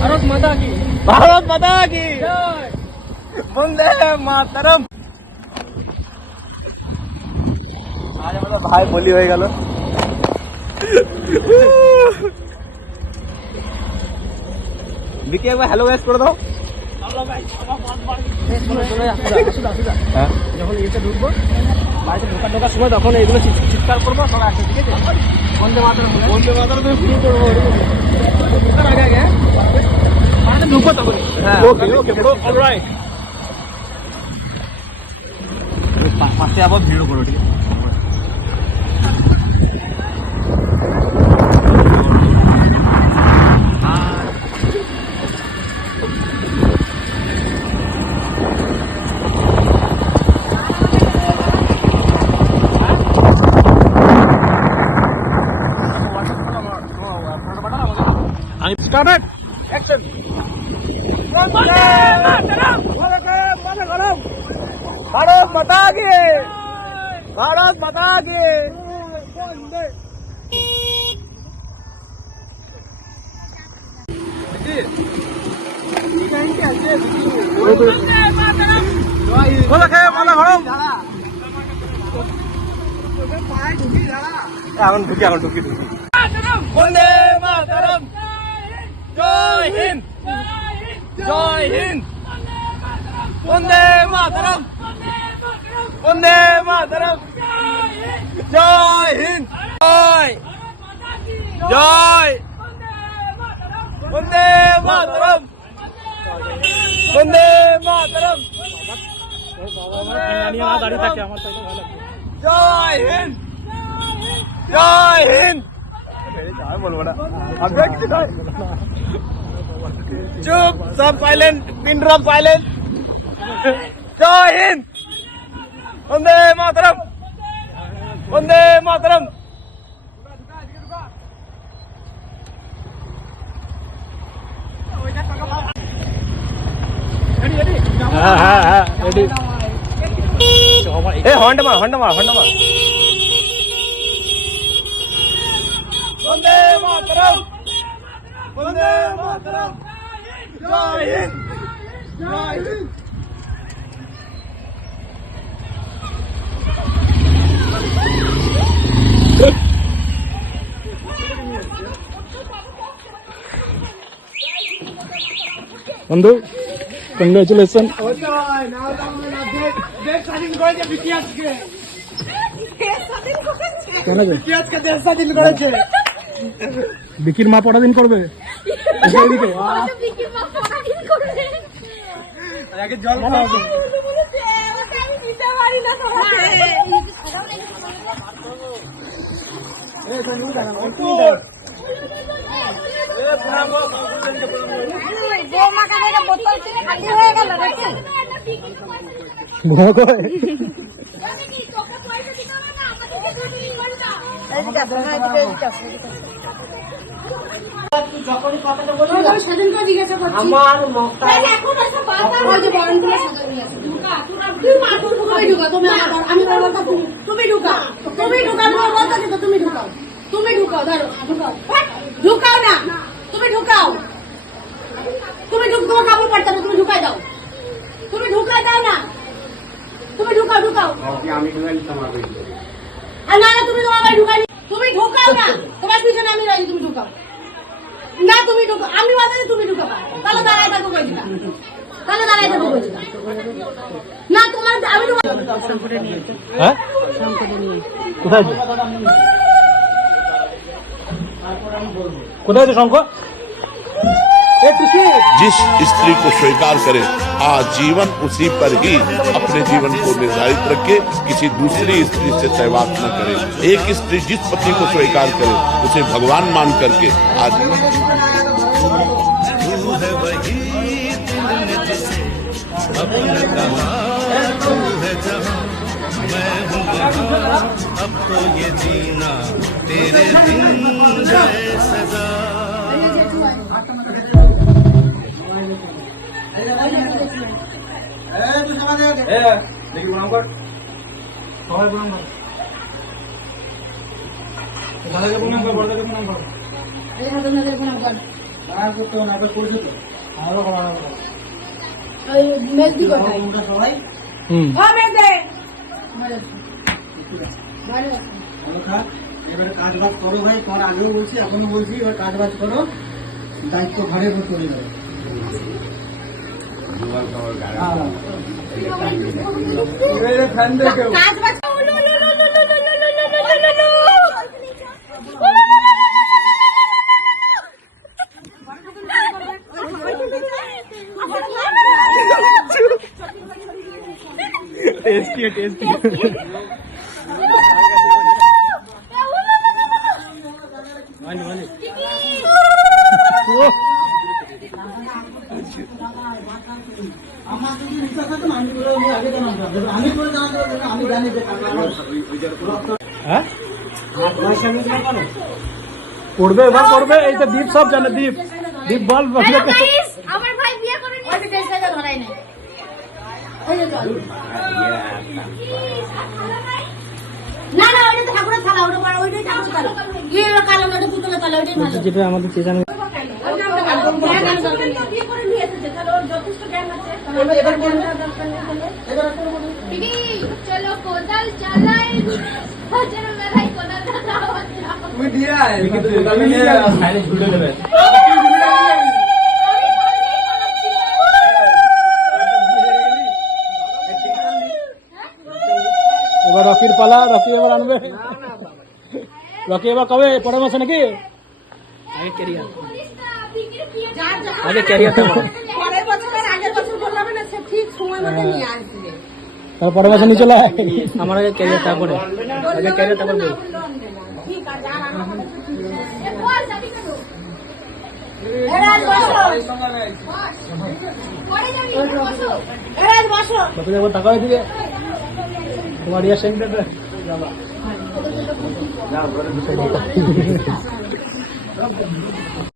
भारत माता की भारत माता की বন্দে মাতরম। আজ আমাদের ভাই বলি হয়ে গেল। বিকি একবার হ্যালো গাইস করে দাও। যখন এসে ঢুকবো বাড়িতে ঢোকার সময় তখন এইগুলো চিৎকার করবো সবাই আসে, ঠিক আছে? বন্দে মাতরম বন্দে মাতরম তুমি ফিল করবো ঢোকার আগে আগে বাড়িতে ঢুকবো তখন। হ্যাঁ ওকে ওকে ব্রো, অলরাইট। পাশে আবার ভিডিও করো, ঠিক আছে? Started. Action. भारत माता की भारत माता की। এখন ঢুকি বন্দে মাতরম। জয় হিন্দ জয় হিন্দ বন্দে মাতরম বন্দে মাতরম জয় হিন্দ জয় জয় বন্দে মাতরম বন্দে মাতরম জয় হিন্দ জয় হিন্দ। বলবো না, চুপ, সব সাইলেন্ট, পিন ড্রপ সাইলেন্ট। জয় হিন্দ বন্দে মাতরম বন্দে মাতরম। হন্ডা মার বন্দে মাতরম বন্দে মাতরম জয় হিন্দ জয় হিন্দ। বন্ধু, কংগ্রাচুলেশন। বিকির মা পড়া দিন করবে। জল খাওয়াবে। কোথায় আছে শঙ্কর? जिस स्त्री को स्वीकार करे आजीवन उसी पर ही अपने जीवन को निर्धारित रखे, किसी दूसरी स्त्री से सहवास न करे। एक स्त्री जिस पति को स्वीकार करे उसे भगवान मान करके आजीवन। अब तो ये जीना तेरे बिन जाए सदा। দেখি প্রণাম কর, সবাই প্রণাম কর, দাদাকে প্রণাম কর, বড়দাকে প্রণাম কর। আর করতে না আবার করছে তো আরো করা হবে ওই মেজদি কোথায় আমরা সবাই ও মেজে ভালো খা এবারে কাজ বাজ করো ভাই তোমার আগেও বলছি এখনো বলছি এবার কাজ বাজ করো দায়িত্ব ঘরের উপর চলে যাবে ফ্যান দেখে কাজ বাজ টেস্টি আমার যদি ইচ্ছা থাকে না আমি করে আগে জানাবো আমি করে জানাতে আমি জানি যে হ্যাঁ পড়বে এবার পড়বে এই তো দীপ সব জানে দীপ দীপ বল আমার ভাই বিয়ে করেনি ওই টেস্ট টাকা ধরাই নাই ওই যে চল না না ওইটা তো ঠাকুরের থালা ওইটাই ঠাকুরের থালা কি কালো ওটা পুতুলের থালা ওইটাই ভালো যেটা আমাদের চেঁচানো বিয়ে করে নিয়ে এসেছে তাহলে ওর যথেষ্ট জ্ঞান আছে দিদি চলো কোদাল চালাই হাজার মেলাই কোদাল চালাও তুমি দিয়ে আয় আমি সাইডে ঝুলে দেবে এবার রকির পালা রকি এবার আনবে রকি এবার কবে পরের মাসে নাকি আগে ক্যারিয়ার আগে ক্যারিয়ারটা পরের বছরের আগের বছর বললাম না সে ঠিক সময় মতো নিয়ে আসবে তারপর পরের মাসে নিয়ে চলে আয় আমার আগে ক্যারিয়ার তারপরে আগে ক্যারিয়ার তারপর বল ঠিক আছে আর আমার বল যাবি কেন এরাজ বসো পরে যাবি বসো এরাজ বসো কত যাবো টাকা দিকে তোমার ইয়ার সেন্টারে যাবা